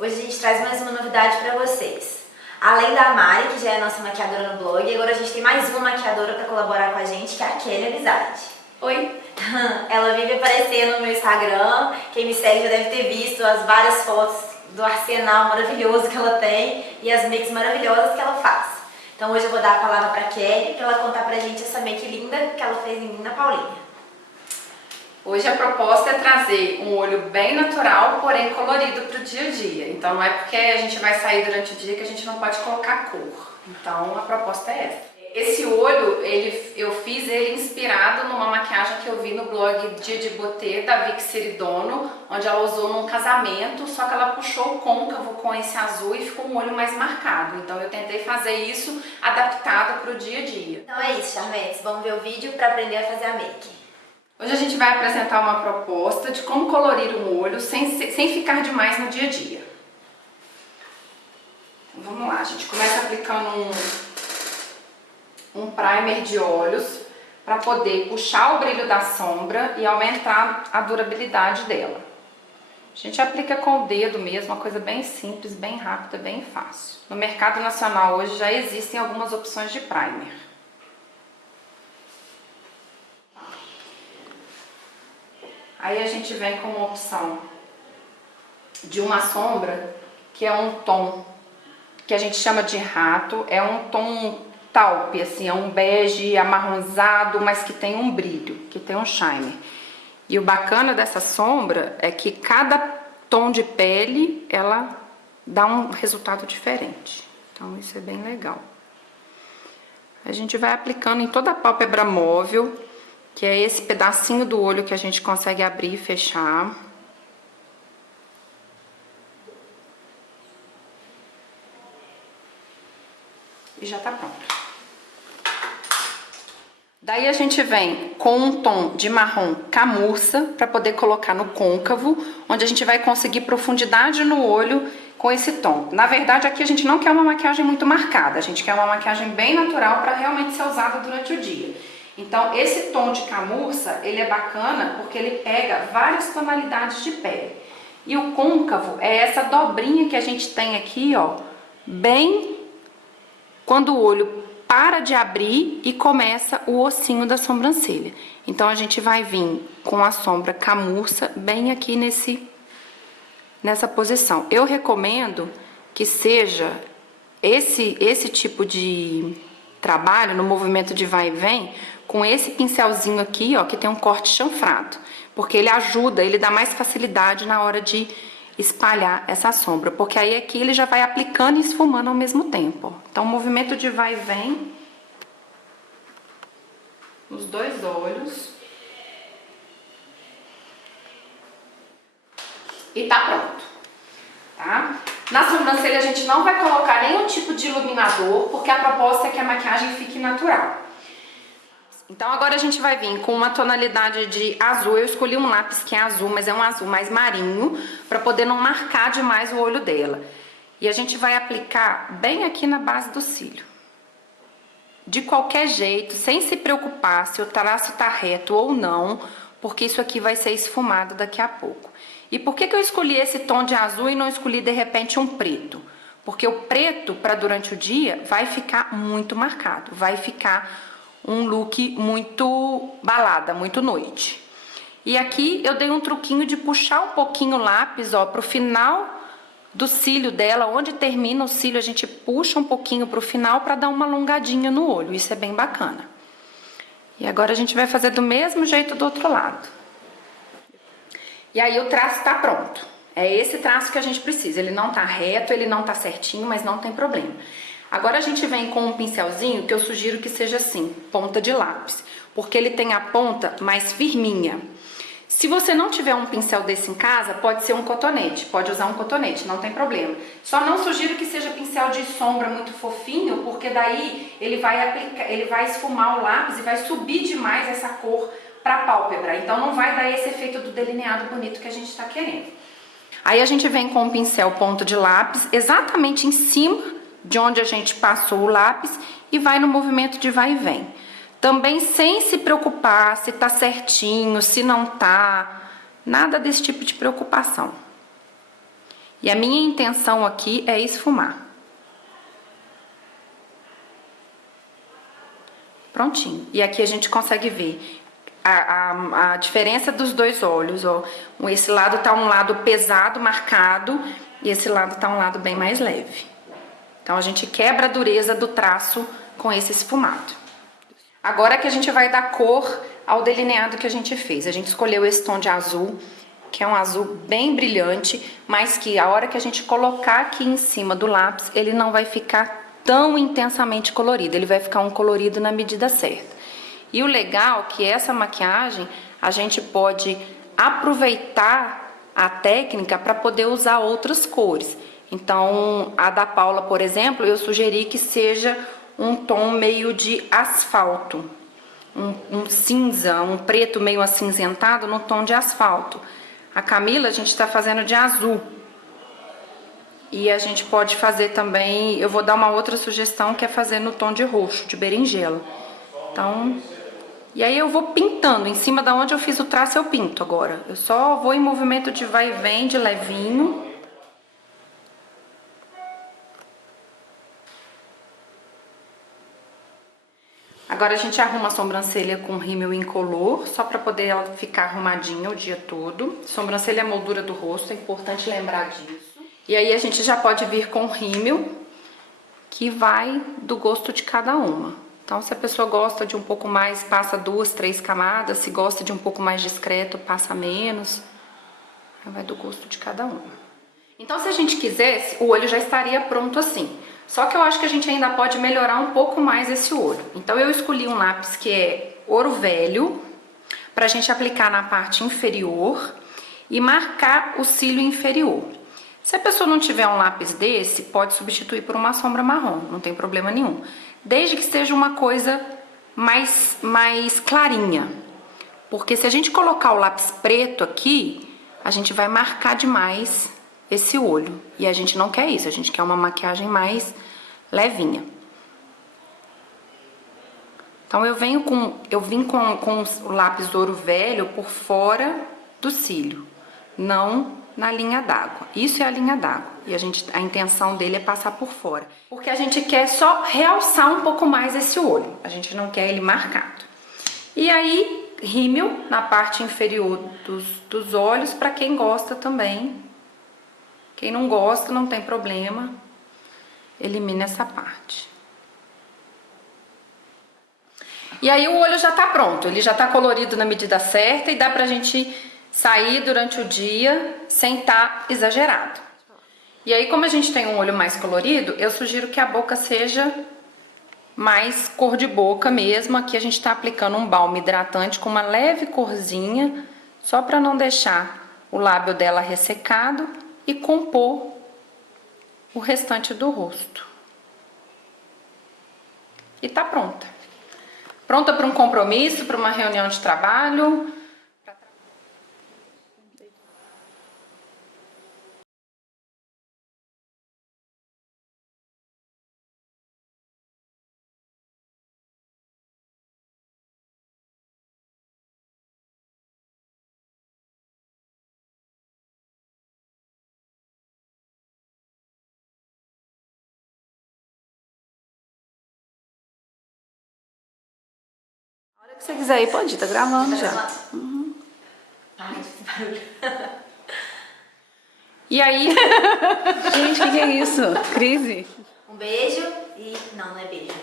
Hoje a gente traz mais uma novidade pra vocês. Além da Mari, que já é nossa maquiadora no blog, agora a gente tem mais uma maquiadora pra colaborar com a gente, que é a Kelly Visage. Oi! Ela vive aparecendo no meu Instagram, quem me segue já deve ter visto as várias fotos do arsenal maravilhoso que ela tem e as makes maravilhosas que ela faz. Então hoje eu vou dar a palavra pra Kelly pra ela contar pra gente essa make linda que ela fez em mim na Paulinha. Hoje a proposta é trazer um olho bem natural, porém colorido para o dia a dia. Então não é porque a gente vai sair durante o dia que a gente não pode colocar cor. Então a proposta é essa. Esse olho, eu fiz ele inspirado numa maquiagem que eu vi no blog Dia de Botê, da Vicky Seridono, onde ela usou num casamento, só que ela puxou o côncavo com esse azul e ficou um olho mais marcado. Então eu tentei fazer isso adaptado para o dia a dia. Então é isso, charmentes. Vamos ver o vídeo para aprender a fazer a make. Hoje a gente vai apresentar uma proposta de como colorir um olho sem ficar demais no dia a dia. Então, vamos lá, a gente começa aplicando um primer de olhos para poder puxar o brilho da sombra e aumentar a durabilidade dela. A gente aplica com o dedo mesmo, uma coisa bem simples, bem rápida, bem fácil. No mercado nacional hoje já existem algumas opções de primer. Aí a gente vem com uma opção de uma sombra que é um tom que a gente chama de rato, é um tom taupe, assim, é um bege amarronzado, mas que tem um brilho, que tem um shimmer. E o bacana dessa sombra é que cada tom de pele, ela dá um resultado diferente. Então isso é bem legal. A gente vai aplicando em toda a pálpebra móvel, que é esse pedacinho do olho que a gente consegue abrir e fechar. E já tá pronto. Daí a gente vem com um tom de marrom camurça para poder colocar no côncavo, onde a gente vai conseguir profundidade no olho com esse tom. Na verdade, aqui a gente não quer uma maquiagem muito marcada, a gente quer uma maquiagem bem natural para realmente ser usada durante o dia. Então, esse tom de camurça, ele é bacana porque ele pega várias tonalidades de pele. E o côncavo é essa dobrinha que a gente tem aqui, ó, bem quando o olho para de abrir e começa o ossinho da sobrancelha. Então, a gente vai vir com a sombra camurça bem aqui nessa posição. Eu recomendo que seja esse tipo de trabalho no movimento de vai e vem, com esse pincelzinho aqui, ó, que tem um corte chanfrado, porque ele ajuda, ele dá mais facilidade na hora de espalhar essa sombra, porque aí aqui ele já vai aplicando e esfumando ao mesmo tempo, ó. Então, o movimento de vai e vem nos dois olhos. E tá pronto, tá? Na sobrancelha a gente não vai colocar nenhum tipo de iluminador, porque a proposta é que a maquiagem fique natural. Então agora a gente vai vir com uma tonalidade de azul. Eu escolhi um lápis que é azul, mas é um azul mais marinho, para poder não marcar demais o olho dela. E a gente vai aplicar bem aqui na base do cílio. De qualquer jeito, sem se preocupar se o traço tá reto ou não, porque isso aqui vai ser esfumado daqui a pouco. E por que eu escolhi esse tom de azul e não escolhi de repente um preto? Porque o preto, para durante o dia, vai ficar muito marcado, vai ficar um look muito balada, muito noite. E aqui eu dei um truquinho de puxar um pouquinho o lápis, ó, pro final do cílio dela, onde termina o cílio, a gente puxa um pouquinho pro final para dar uma alongadinha no olho, isso é bem bacana. E agora a gente vai fazer do mesmo jeito do outro lado. E aí o traço tá pronto. É esse traço que a gente precisa, ele não tá reto, ele não tá certinho, mas não tem problema. Agora a gente vem com um pincelzinho que eu sugiro que seja assim, ponta de lápis, porque ele tem a ponta mais firminha. Se você não tiver um pincel desse em casa, pode ser um cotonete, pode usar um cotonete, não tem problema. Só não sugiro que seja pincel de sombra muito fofinho, porque daí ele vai esfumar o lápis e vai subir demais essa cor para a pálpebra. Então não vai dar esse efeito do delineado bonito que a gente está querendo. Aí a gente vem com o pincel ponta de lápis exatamente em cima de onde a gente passou o lápis e vai no movimento de vai e vem. Também sem se preocupar se tá certinho, se não tá, nada desse tipo de preocupação. E a minha intenção aqui é esfumar. Prontinho. E aqui a gente consegue ver a diferença dos dois olhos, ó. Esse lado tá um lado pesado, marcado, e esse lado tá um lado bem mais leve. Então a gente quebra a dureza do traço com esse esfumado. Agora que a gente vai dar cor ao delineado que a gente fez. A gente escolheu esse tom de azul, que é um azul bem brilhante, mas que a hora que a gente colocar aqui em cima do lápis, ele não vai ficar tão intensamente colorido, ele vai ficar um colorido na medida certa. E o legal é que essa maquiagem, a gente pode aproveitar a técnica para poder usar outras cores. Então, a da Paula, por exemplo, eu sugeri que seja um tom meio de asfalto. Um cinza, um preto meio acinzentado no tom de asfalto. A Camila, a gente está fazendo de azul. E a gente pode fazer também, eu vou dar uma outra sugestão, que é fazer no tom de roxo, de berinjela. Então, e aí eu vou pintando, em cima da onde eu fiz o traço eu pinto agora. Eu só vou em movimento de vai e vem, de levinho. Agora a gente arruma a sobrancelha com rímel incolor, só pra poder ela ficar arrumadinha o dia todo. Sobrancelha é a moldura do rosto, é importante lembrar disso. E aí a gente já pode vir com rímel, que vai do gosto de cada uma. Então, se a pessoa gosta de um pouco mais, passa 2, 3 camadas. Se gosta de um pouco mais discreto, passa menos. Aí vai do gosto de cada uma. Então, se a gente quisesse, o olho já estaria pronto assim. Só que eu acho que a gente ainda pode melhorar um pouco mais esse olho. Então, eu escolhi um lápis que é ouro velho, pra gente aplicar na parte inferior e marcar o cílio inferior. Se a pessoa não tiver um lápis desse, pode substituir por uma sombra marrom, não tem problema nenhum. Desde que seja uma coisa mais clarinha. Porque se a gente colocar o lápis preto aqui, a gente vai marcar demais esse olho. E a gente não quer isso, a gente quer uma maquiagem mais levinha. Então eu vim com o lápis ouro velho por fora do cílio, não na linha d'água. Isso é a linha d'água. E a intenção dele é passar por fora. Porque a gente quer só realçar um pouco mais esse olho. A gente não quer ele marcado. E aí, rímel na parte inferior dos olhos, para quem gosta também. Quem não gosta, não tem problema. Elimina essa parte. E aí o olho já tá pronto. Ele já tá colorido na medida certa e dá pra gente sair durante o dia sem estar exagerado. E aí, como a gente tem um olho mais colorido, eu sugiro que a boca seja mais cor de boca mesmo. Aqui a gente tá aplicando um balme hidratante com uma leve corzinha, só para não deixar o lábio dela ressecado e compor o restante do rosto. E tá pronta. Pronta para um compromisso, para uma reunião de trabalho. Se você quiser ir, pode ir, tá gravando já. Uhum. Ai, esse barulho. E aí... Gente, o que é isso? Crise? Um beijo e... Não, não é beijo.